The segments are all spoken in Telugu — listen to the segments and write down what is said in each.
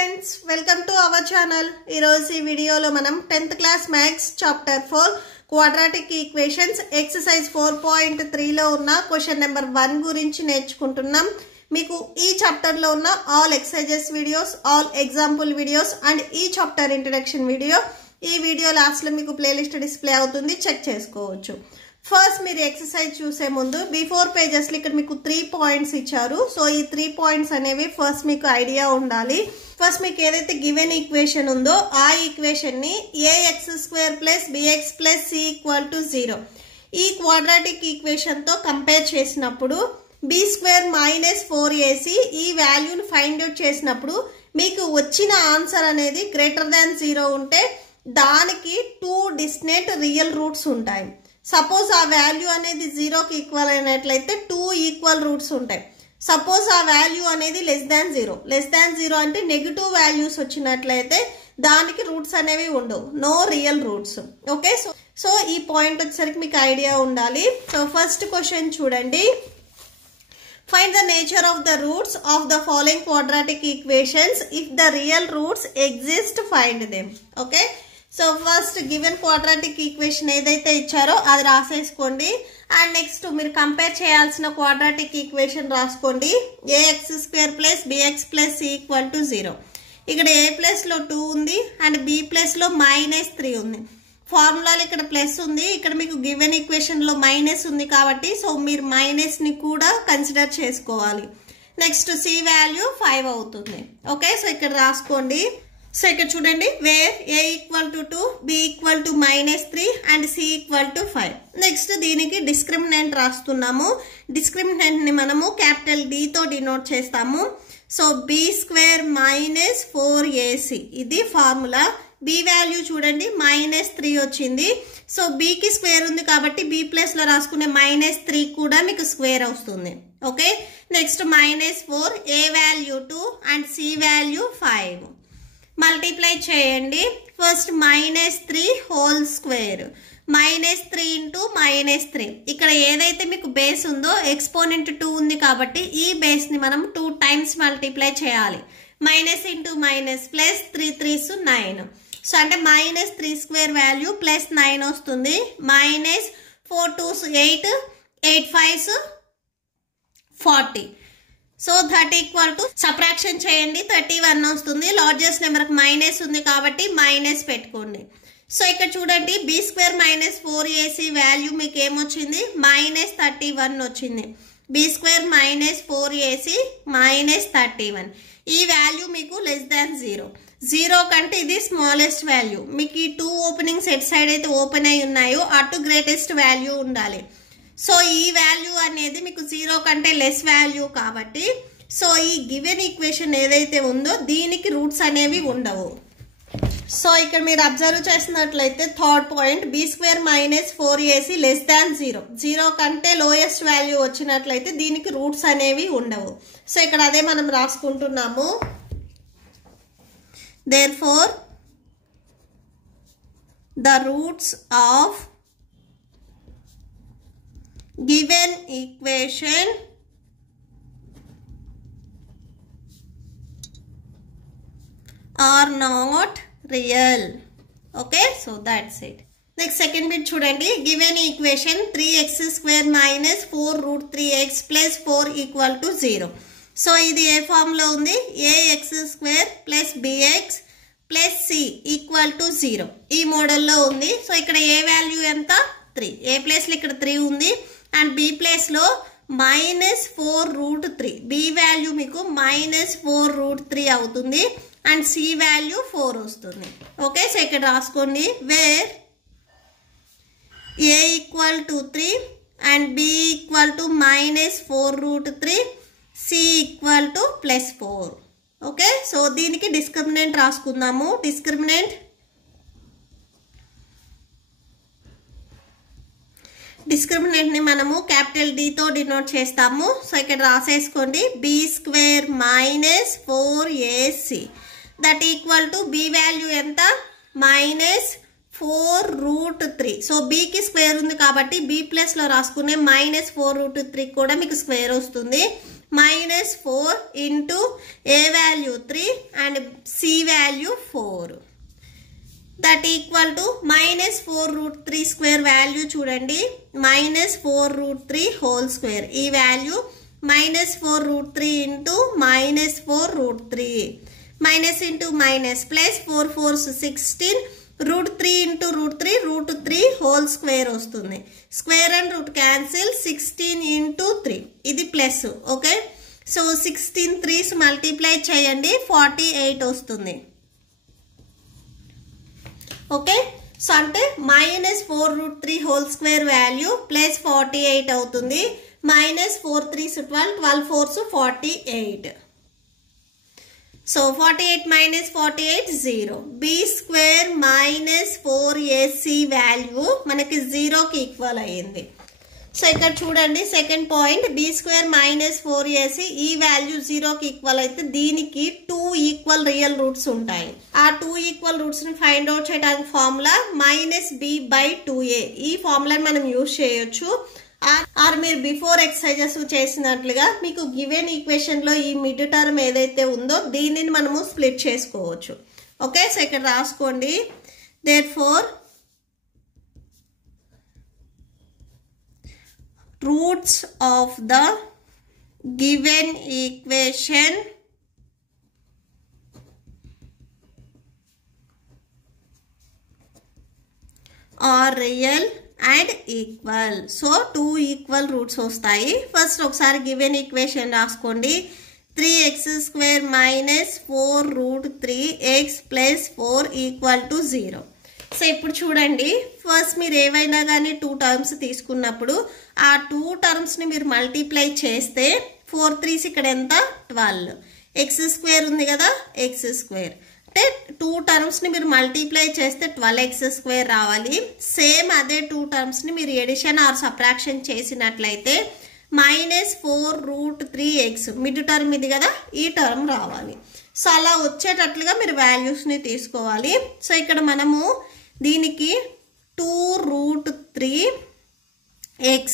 Friends welcome to our channel. ఈరోజు ఈ వీడియోలో మనం 10th class maths chapter 4 quadratic equations exercise 4.3లో ఉన్న క్వశ్చన్ నెంబర్ 1 గురించి నేర్చుకుంటున్నాం. మీకు ఈ చాప్టర్లో ఉన్న all exercises videos, all example videos and ఈ చాప్టర్ ఇంట్రడక్షన్ వీడియో ఈ వీడియో లాస్ట్లో మీకు ప్లేలిస్ట్ డిస్ప్లే అవుతుంది, చెక్ చేసుకోవచ్చు. ఫస్ట్ మీరు ఎక్సర్సైజ్ చూసే ముందు బిఫోర్ పేజెస్లో ఇక్కడ మీకు 3 పాయింట్స్ ఇచ్చారు. సో ఈ 3 పాయింట్స్ అనేవి ఫస్ట్ మీకు ఐడియా ఉండాలి. ఫస్ట్ మీకు ఏదైతే గివెన్ ఈక్వేషన్ ఉందో ఆ ఈక్వేషన్ ని ax² + bx + c = 0 ఈ క్వాడ్రాటిక్ ఈక్వేషన్ తో కంపేర్ చేసినప్పుడు b² - 4ac ఈ వాల్యూని ఫైండ్ అవుట్ చేసినప్పుడు మీకు వచ్చిన ఆన్సర్ అనేది > 0 ఉంటే దానికి 2 డిస్టింక్ట్ రియల్ రూట్స్ ఉంటాయి. సపోజ్ ఆ వాల్యూ అనేది 0కి ఈక్వల్ అయినట్లయితే 2 ఈక్వల్ రూట్స్ ఉంటాయి. సపోజ్ ఆ వాల్యూ అనేది <0 అంటే నెగిటివ్ వాల్యూస్ వచ్చినట్లయితే దానికి రూట్స్ అనేవి ఉండవు, no real roots. Okay, so ఈ పాయింట్ వచ్చేసరికి మీకు ఐడియా ఉండాలి. సో ఫస్ట్ క్వశ్చన్ చూడండి. Find the nature of the roots of the following quadratic equations. If the real roots exist, find them. Okay. So first given quadratic equation ఏదైతే ఇచ్చారో అది రాసేసుకోండి. అండ్ నెక్స్ట్ మీరు కంపేర్ చేయాల్సిన క్వాడ్రాటిక్ ఈక్వేషన్ రాసుకోండి. ax² + bx + c = 0. ఇక్కడ a ప్లస్లో 2 ఉంది అండ్ b ప్లస్లో -3 ఉంది. ఫార్ములాలో ఇక్కడ ప్లస్ ఉంది, ఇక్కడ మీకు గివెన్ ఈక్వేషన్లో మైనస్ ఉంది కాబట్టి సో మీరు మైనస్ని కూడా కన్సిడర్ చేసుకోవాలి. నెక్స్ట్ c వాల్యూ 5 అవుతుంది. ఓకే, సో ఇక్కడ రాసుకోండి. సో ఇక్కడ చూడండి, where a = 2, b = -3 and c = 5. Next దీనికి డిస్క్రిమినెంట్ రాస్తున్నాము. డిస్క్రిమినెంట్ ని మనము క్యాపిటల్ D తో డినోట్ చేస్తాము. సో b² - 4ac ఇది ఫార్ములా. b వాల్యూ చూడండి -3 వచ్చింది. సో b కి స్క్వేర్ ఉంది కాబట్టి b ప్లస్ లో రాసుకునే -3 కూడా మీకు స్క్వేర్ వస్తుంది. Okay, next -4 a value 2 and c value 5 multiply చేయండి. First -3 whole square -3 × -3. ఇక్కడ ఏదైతే మీకు బేస్ ఉందో ఎక్స్పోనెంట్ 2 ఉంది కాబట్టి ఈ బేస్ ని మనం 2 టైమ్స్ మల్టిప్లై చేయాలి. -× -+3 3 9. సో అంటే -3² వాల్యూ +9 వస్తుంది. -4 2 8 8 5 40. So that equal to subtraction చేయండి, 31 వస్తుంది. లార్జెస్ట్ నెంబర్కి మైనస్ ఉంది కాబట్టి మైనస్ పెట్టుకోండి. సో ఇక్కడ చూడండి b² - 4ac వాల్యూ మీకు ఏమొచ్చింది -31 వచ్చింది. b² - 4ac -31 ఈ వాల్యూ మీకు <0 కంటే ఇది స్మాలెస్ట్ వాల్యూ. మీకు ఈ 2 ఓపెనింగ్స్ ఎట్ సైడ్ అయితే ఓపెన్ అయి ఉన్నాయో అటు గ్రేటెస్ట్ వాల్యూ ఉండాలి. సో ఈ వాల్యూ అనేది మీకు 0 కంటే లెస్ వాల్యూ కాబట్టి సో ఈ గివెన్ ఈక్వేషన్ ఏదైతే ఉందో దీనికి రూట్స్ అనేవి ఉండవు. సో ఇక్కడ మీరు అబ్జర్వ్ చేసినట్లయితే థర్డ్ పాయింట్ b² - 4ac <0 కంటే లోయెస్ట్ వాల్యూ వచ్చినట్లయితే దీనికి రూట్స్ అనేవి ఉండవు. సో ఇక్కడ అదే మనం రాసుకుంటున్నాము. Therefore, the roots of given equation are not real. Okay, so that's it. Next second bit చూడండి. given equation 3x² - 4√3x + 4 = 0. So ఇది ఏ ఫామ్ లో ఉంది, ax² + bx + c = 0 ఈ మోడల్లో ఉంది. సో ఇక్కడ ఏ వాల్యూ ఎంత 3, a ప్లేస్లో ఇక్కడ 3 ఉంది అండ్ b ప్లేస్లో -4√3. b వాల్యూ మీకు -4√3 అవుతుంది అండ్ c వాల్యూ 4 వస్తుంది. ఓకే, సో ఇక్కడ రాసుకోండి. Where a = 3 and b = -4√3 c = +4. Okay, so దీనికి డిస్క్రిమినెంట్ రాసుకుందాము. డిస్క్రిమినెంట్ ని మనము క్యాపిటల్ D తో డినోట్ చేస్తాము. సో ఇక్కడ రాసేసుకోండి b² - 4ac that equal to b value ఎంత -4√3. సో b కి స్క్వేర్ ఉంది కాబట్టి b ప్లస్ లో రాసుకునే -4√3 కూడా మీకు స్క్వేర్ వస్తుంది. -4 × a value 3 and and c value 4. That equal to minus 4 root 3 square value చూడండి, minus 4 root 3 whole square. ఈ value minus 4 root 3 into minus 4 root 3. Minus into minus plus 4 4s 16. root 3 into root 3 root 3 whole square వస్తుంది. Square and root cancel, 16 into 3. ఇది plus. Okay, so 16 3s multiply చేయండి, 48 వస్తుంది. ఓకే, సో అంటే minus 4 root 3 whole square value plus 48 అవుతుంది. Minus 4 3s 12, 12 4s 48. So 48 minus 48 0. b square minus 4ac value మనకి 0కి ఈక్వల్ అయ్యింది. సో ఇక్కడ చూడండి second point, b square minus 4ac ఈ వాల్యూ 0కి ఈక్వల్ అయితే దీనికి 2 ఈక్వల్ రియల్ రూట్స్ ఉంటాయి. ఆ 2 ఈక్వల్ రూట్స్ ని ఫైండ్ అవుట్ చేయడానికి ఫార్ములా -b/2a. ఈ ఫార్ములాని మనం యూజ్ చేయొచ్చు. ఆర్ మీరు బిఫోర్ ఎక్సర్సైజెస్ చేసినట్లుగా మీకు గివెన్ ఈక్వేషన్ లో ఈ మిడ్ టర్మ్ ఏదైతే ఉందో దీనిని మనము స్ప్లిట్ చేసుకోవచ్చు. ఓకే, సో ఇక్కడ రాసుకోండి. Therefore roots of the given equation are real and equal. So 2 equal roots వస్తాయి. ఫస్ట్ ఒకసారి గివెన్ ఈక్వేషన్ రాసుకోండి. 3x square minus 4 root 3x plus 4 equal to 0. So ఇప్పుడు చూడండి, ఫస్ట్ మీరు ఏవైనా కానీ 2 టర్మ్స్ తీసుకున్నప్పుడు ఆ 2 టర్మ్స్ని మీరు మల్టిప్లై చేస్తే 4 3s ఇక్కడ ఎంత 12. ఎక్స్ స్క్వేర్ ఉంది కదా, ఎక్స్ స్క్వేర్ అంటే 2 టర్మ్స్ని మీరు మల్టిప్లై చేస్తే 12x స్క్వేర్ రావాలి. సేమ్ అదే 2 టర్మ్స్ని మీరు ఎడిషన్ ఆర్ సబ్ట్రాక్షన్ చేసినట్లయితే -4 root 3x మిడ్ టర్మ్ ఇది కదా, ఈ టర్మ్ రావాలి. సో అలా వచ్చేటట్లుగా మీరు వాల్యూస్ని తీసుకోవాలి. సో ఇక్కడ మనము దీనికి 2 root 3x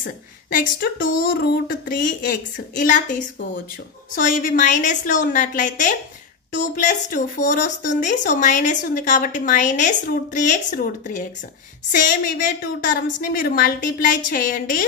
next 2 root 3x ఇలా తీసుకోవచ్చు. సో ఇవి మైనస్లో ఉన్నట్లయితే 2 + 2 4 వస్తుంది. సో మైనస్ ఉంది కాబట్టి మైనస్ √3x √3x. సేమ్ ఇవే 2 టర్మ్స్ని మీరు మల్టిప్లై చేయండి.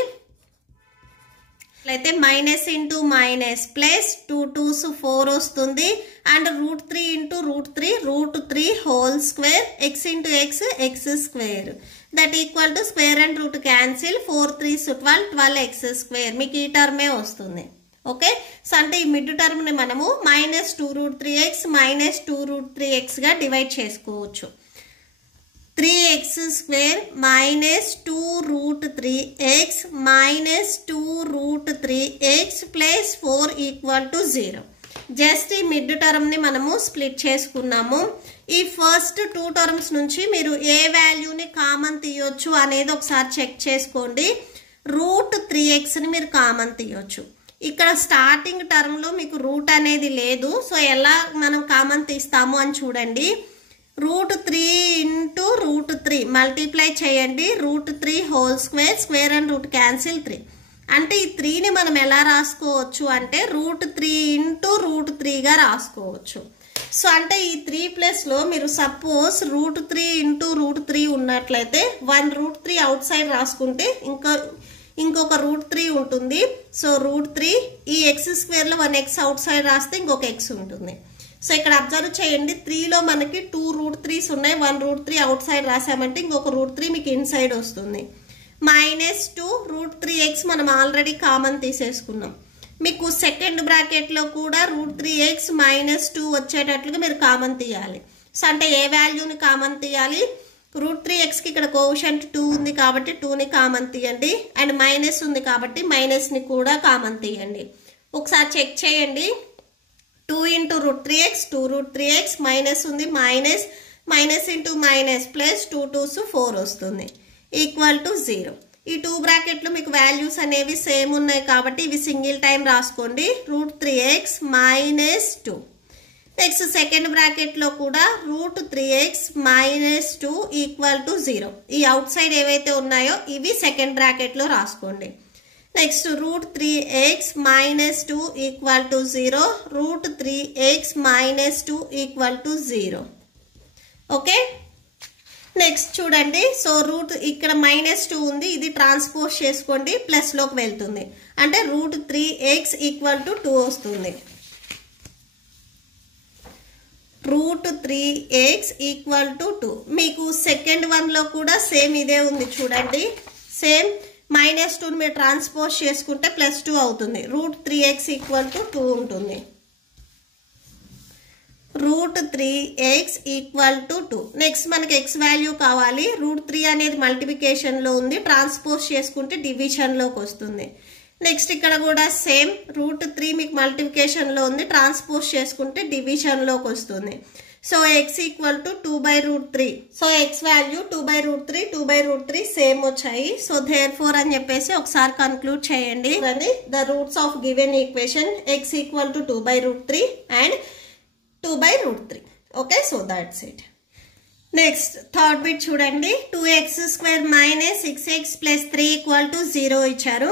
అయితే minus into minus plus 2 2s 4 వస్తుంది. And √3 into √3 √3 whole square x into x x square that equal to square and root cancel 4 3s 12 12x square. మీకు ఈ టర్మే వస్తుంది. ఓకే, సో అంటే ఈ మిడ్ టర్మ్ని మనము -2 √3x -2 √3x గా డివైడ్ చేసుకోవచ్చు. 3x square -2 √3x -2 √3x plus 4 equal to 0. Just ఈ మిడ్ టర్మ్ని మనము స్ప్లిట్ చేసుకున్నాము. ఈ ఫస్ట్ 2 టర్మ్స్ నుంచి మీరు ఏ వాల్యూని కామన్ తీయొచ్చు అనేది ఒకసారి చెక్ చేసుకోండి. √3xని మీరు కామన్ తీయొచ్చు. ఇక్కడ స్టార్టింగ్ టర్మ్లో మీకు రూట్ అనేది లేదు. సో ఎలా మనం కామన్ తీస్తాము అని చూడండి. √3 into √3 మల్టిప్లై చేయండి. √3 whole square square and root cancel 3. అంటే ఈ 3ని మనం ఎలా రాసుకోవచ్చు అంటే √3 into √3గా రాసుకోవచ్చు. సో అంటే ఈ 3+లో మీరు సపోజ్ √3 into √3 ఉన్నట్లయితే 1 √3 అవుట్ సైడ్ రాసుకుంటే ఇంకొక √3 ఉంటుంది. సో √3 ఈ x స్క్వేర్లో 1x అవుట్ సైడ్ రాస్తే ఇంకొక x ఉంటుంది. సో ఇక్కడ అబ్జర్వ్ చేయండి, 3లో మనకి 2 √3s ఉన్నాయి. 1 √3 అవుట్ సైడ్ రాసామంటే ఇంకొక √3 మీకు ఇన్సైడ్ వస్తుంది. -2 √3x మనం ఆల్రెడీ కామన్ తీసేసుకున్నాం. మీకు సెకండ్ బ్రాకెట్లో కూడా √3x -2 వచ్చేటట్లుగా మీరు కామన్ తీయాలి. సో అంటే ఏ వాల్యూని కామన్ తీయాలి? √3xకి ఇక్కడ కోషంట్ 2 ఉంది కాబట్టి 2ని కామన్ తీయండి. అండ్ మైనస్ ఉంది కాబట్టి మైనస్ని కూడా కామన్ తీయండి. ఒకసారి చెక్ చేయండి. 2 into √3x 2 √3x మైనస్ ఉంది minus into minus plus 2 2s 4 వస్తుంది ఈక్వల్ టు 0. ఈ 2 బ్రాకెట్లో మీకు వాల్యూస్ అనేవి సేమ్ ఉన్నాయి కాబట్టి ఇవి సింగిల్ టైం రాసుకోండి. √3x -2. నెక్స్ట్ సెకండ్ బ్రాకెట్లో కూడా √3x -2 ఈక్వల్ టు 0. ఈ అవుట్ సైడ్ ఏవైతే ఉన్నాయో ఇవి సెకండ్ బ్రాకెట్లో రాసుకోండి. Next root 3x minus 2 equal to 0, root 3x minus 2 equal to 0. Okay, next చూడండి. సో రూట్ ఇక్కడ -2 ఉంది, ఇది ట్రాన్స్పోజ్ చేసుకోండి, ప్లస్లోకి వెళ్తుంది అంటే రూట్ 3x ఈక్వల్ టు 2 వస్తుంది. Root 3x equal to 2. మీకు సెకండ్ వన్లో కూడా సేమ్ ఇదే ఉంది చూడండి. సేమ్ -2 మీరు ట్రాన్స్పోజ్ చేసుకుంటే +2 అవుతుంది. రూట్ 3x ఈక్వల్ టు 2 ఉంటుంది. Root 3x equal to 2. Next మనకి x వాల్యూ కావాలి. రూట్ 3 అనేది మల్టిప్లికేషన్లో ఉంది, ట్రాన్స్పోజ్ చేసుకుంటే డివిజన్లోకి వస్తుంది. నెక్స్ట్ ఇక్కడ కూడా సేమ్ రూట్ 3 మీకు మల్టిప్లికేషన్లో ఉంది, ట్రాన్స్పోజ్ చేసుకుంటే డివిజన్లోకి వస్తుంది. So x equal to 2/√3. So x value 2/√3, 2/√3 same వచ్చాయి. సో therefore అని చెప్పేసి ఒకసారి కన్క్లూడ్ చేయండి. The roots of given equation x equal to 2/√3 and 2/√3. Okay, so that's it. Next third bit చూడండి. 2x² minus 6x plus 3 equal to 0 ఇచ్చారు.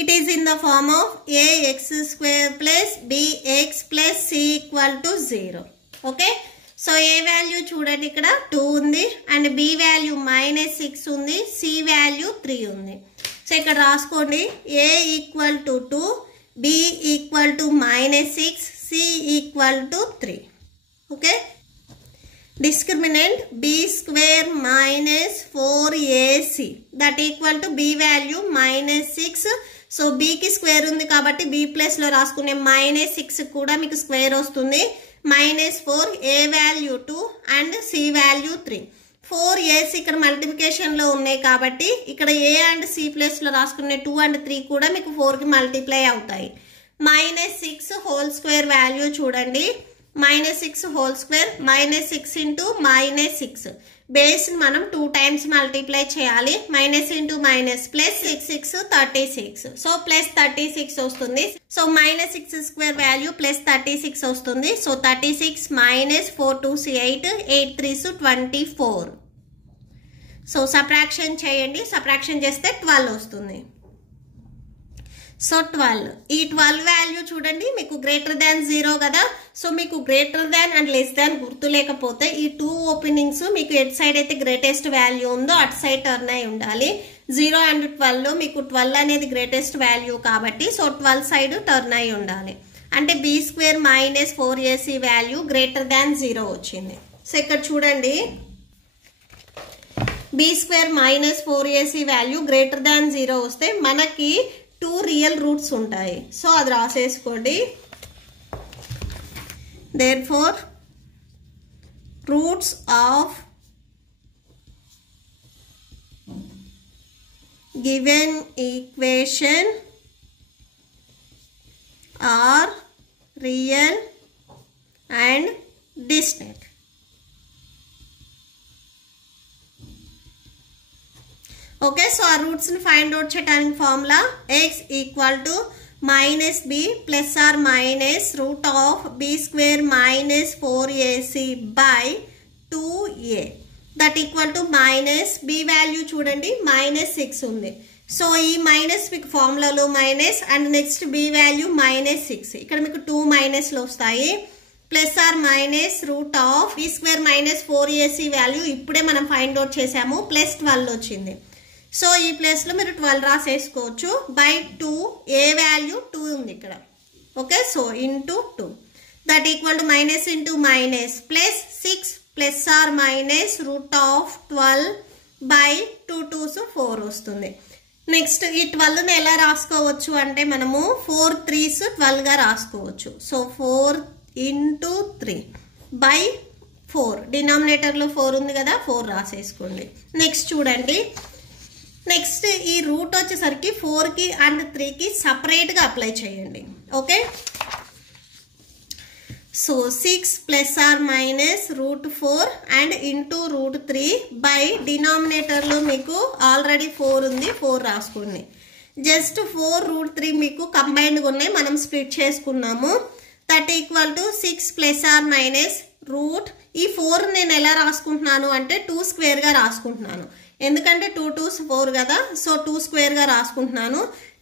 It is in the form of ax² plus bx plus c equal to 0. Okay, so a value చూడండి ఇక్కడ 2 ఉంది అండ్ b వాల్యూ -6 ఉంది, c వాల్యూ 3 ఉంది. సో ఇక్కడ రాసుకోండి. a equal to 2, b equal to -6, c equal to 3. Okay, discriminant b² minus 4ac that equal to b value -6. So b కి స్క్వేర్ ఉంది కాబట్టి b ప్లస్ లో రాసుకునే -6 కూడా మీకు స్క్వేర్ వస్తుంది. -4, a value 2 and c value 3. 4ac ఇక్కడ మల్టిప్లికేషన్ లో ఉన్నాయి కాబట్టి ఇక్కడ a అండ్ c ప్లస్ లో రాసుకునే 2 అండ్ 3 కూడా మీకు 4 కి మల్టిప్లై అవుతాయి. -6 హోల్ స్క్వేర్ వాల్యూ చూడండి. -6 హోల్ స్క్వేర్ -6 ఇంటూ -6 బేస్ మనం 2 టైమ్స్ మల్టిప్లై చేయాలి. Minus into minus plus 6 36. So plus 36 వస్తుంది. సో -6 స్క్వేర్ వాల్యూ ప్లస్ 36 వస్తుంది. సో 36 -4 2 8 8 3 24. సో సబ్ట్రాక్షన్ చేయండి. సబ్ట్రాక్షన్ చేస్తే 12 వస్తుంది. సో 12. ఈ 12 వాల్యూ చూడండి మీకు గ్రేటర్ దాన్ 0 కదా. సో మీకు greater than and less than గుర్తు లేకపోతే ఈ 2 ఓపెనింగ్స్ మీకు ఎట్ సైడ్ అయితే గ్రేటెస్ట్ వాల్యూ ఉందో అటు సైడ్ టర్న్ అయి ఉండాలి. 0 అండ్ 12 లో మీకు 12 అనేది గ్రేటెస్ట్ వాల్యూ కాబట్టి సో 12 సైడ్ టర్న్ అయి ఉండాలి. అంటే b² - 4ac value greater than 0 వచ్చింది. సో ఇక్కడ చూడండి b² - 4ac value greater than 0 వస్తే మనకి 2 రియల్ రూట్స్ ఉంటాయి. సో అది రాసేసుకోండి. therefore roots of given equation are real and distinct. Okay, so ఆ రూట్స్ ని ఫైండ్ అవుట్ చేయడానికి formula x equal to -b plus or minus root of b² - 4ac by 2a that equal to b value చూడండి -6 ఉంది. సో ఈ మైనస్ మీకు ఫార్ములాలో minus and next b value -6 ఇక్కడ మీకు 2 మైనస్లు వస్తాయి. Plus or minus root of b² - 4ac value ఇప్పుడే మనం ఫైండ్ అవుట్ చేసాము, ప్లస్ 12 వచ్చింది. సో ఈ ప్లేస్లో మీరు 12 రాసేసుకోవచ్చు. బై 2 ఏ వాల్యూ 2 ఉంది ఇక్కడ. Okay, so into 2 that equal to minus into minus plus 6 plus or minus root of 12 by 2 2s 4 వస్తుంది. నెక్స్ట్ ఈ 12ని ఎలా రాసుకోవచ్చు అంటే మనము 4 3s 12గా రాసుకోవచ్చు. సో 4 ఇంటూ 3 బై 4 డినామినేటర్లో 4 ఉంది కదా, 4 రాసేసుకోండి. నెక్స్ట్ చూడండి, నెక్స్ట్ ఈ రూట్ వచ్చేసరికి 4కి అండ్ 3కి సపరేట్గా అప్లై చేయండి. Okay, so 6 plus or minus root 4 and into root 3 by డినామినేటర్లో మీకు ఆల్రెడీ 4 ఉంది, 4 రాసుకోండి. జస్ట్ 4 రూట్ 3 మీకు కంబైన్డ్గా ఉన్నాయి, మనం స్ప్లిట్ చేసుకున్నాము. That equal to 6 plus or minus root. ఈ 4 నేను ఎలా రాసుకుంటున్నాను అంటే 2 స్క్వేర్గా రాసుకుంటున్నాను. ఎందుకంటే 2 2s 4 కదా, సో 2 స్క్వేర్గా రాసుకుంటున్నాను.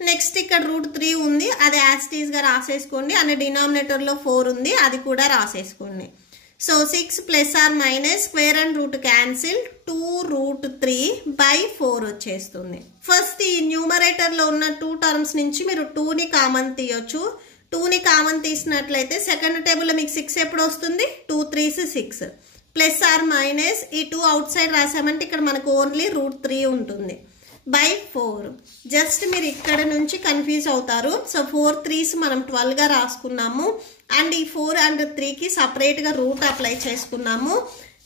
నెక్స్ట్ ఇక్కడ √3 ఉంది, అది యాజ్ ఇట్ ఈస్గా రాసేసుకోండి. అనే డినామినేటర్లో 4 ఉంది, అది కూడా రాసేసుకోండి. So 6 ± square and root cancel 2√3/4 వచ్చేస్తుంది. ఫస్ట్ ఈ న్యూమరేటర్లో ఉన్న 2 టర్మ్స్ నుంచి మీరు 2ని కామన్ తీయొచ్చు. 2ని కామన్ తీసినట్లయితే సెకండ్ టేబుల్లో మీకు 6 ఎప్పుడు వస్తుంది? 2 3s 6 ± ఈ 2 అవుట్ సైడ్ రాసామంటే ఇక్కడ మనకు ఓన్లీ √3 ఉంటుంది /4. జస్ట్ మీరు ఇక్కడ నుంచి కన్ఫ్యూజ్ అవుతారు. సో 4 3s మనం 12గా రాసుకున్నాము. అండ్ ఈ 4 అండ్ 3కి సపరేట్గా రూట్ అప్లై చేసుకున్నాము.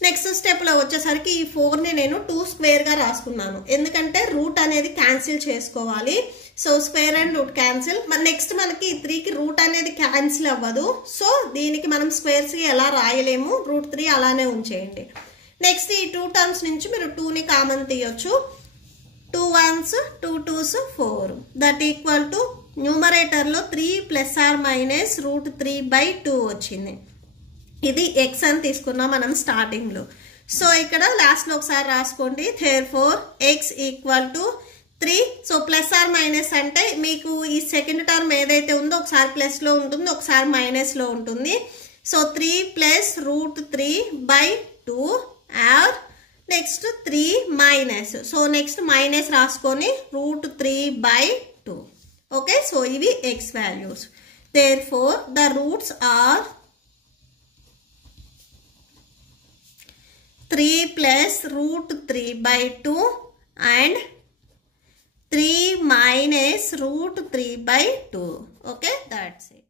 నెక్స్ట్ స్టెప్లో వచ్చేసరికి ఈ 4ని నేను 2 స్క్వేర్గా రాసుకున్నాను, ఎందుకంటే రూట్ అనేది క్యాన్సిల్ చేసుకోవాలి. So square and root cancel. Next మనకి 3కి రూట్ అనేది క్యాన్సిల్ అవ్వదు, సో దీనికి మనం స్క్వేర్స్కి ఎలా రాయలేము, √3 అలానే ఉంచేయండి. నెక్స్ట్ ఈ 2 టర్మ్స్ నుంచి మీరు 2ని కామన్ తీయొచ్చు. 2 1s 2 2s 4 that equal to న్యూమరేటర్లో 3 ± √3/2 వచ్చింది. ఇది x అని తీసుకున్నాం మనం స్టార్టింగ్లో. సో ఇక్కడ లాస్ట్లో ఒకసారి రాసుకోండి. therefore x = 3. సో ± అంటే మీకు ఈ సెకండ్ టర్మ్ ఏదైతే ఉందో ఒకసారి ప్లస్లో ఉంటుంది, ఒకసారి మైనస్లో ఉంటుంది. So 3 + √3/2 or next 3 - so next minus రాసుకొని √3/2. ఓకే, సో ఇవి x values. therefore the roots are 3 + √3/2 and 3 - √3/2. Okay, that's it.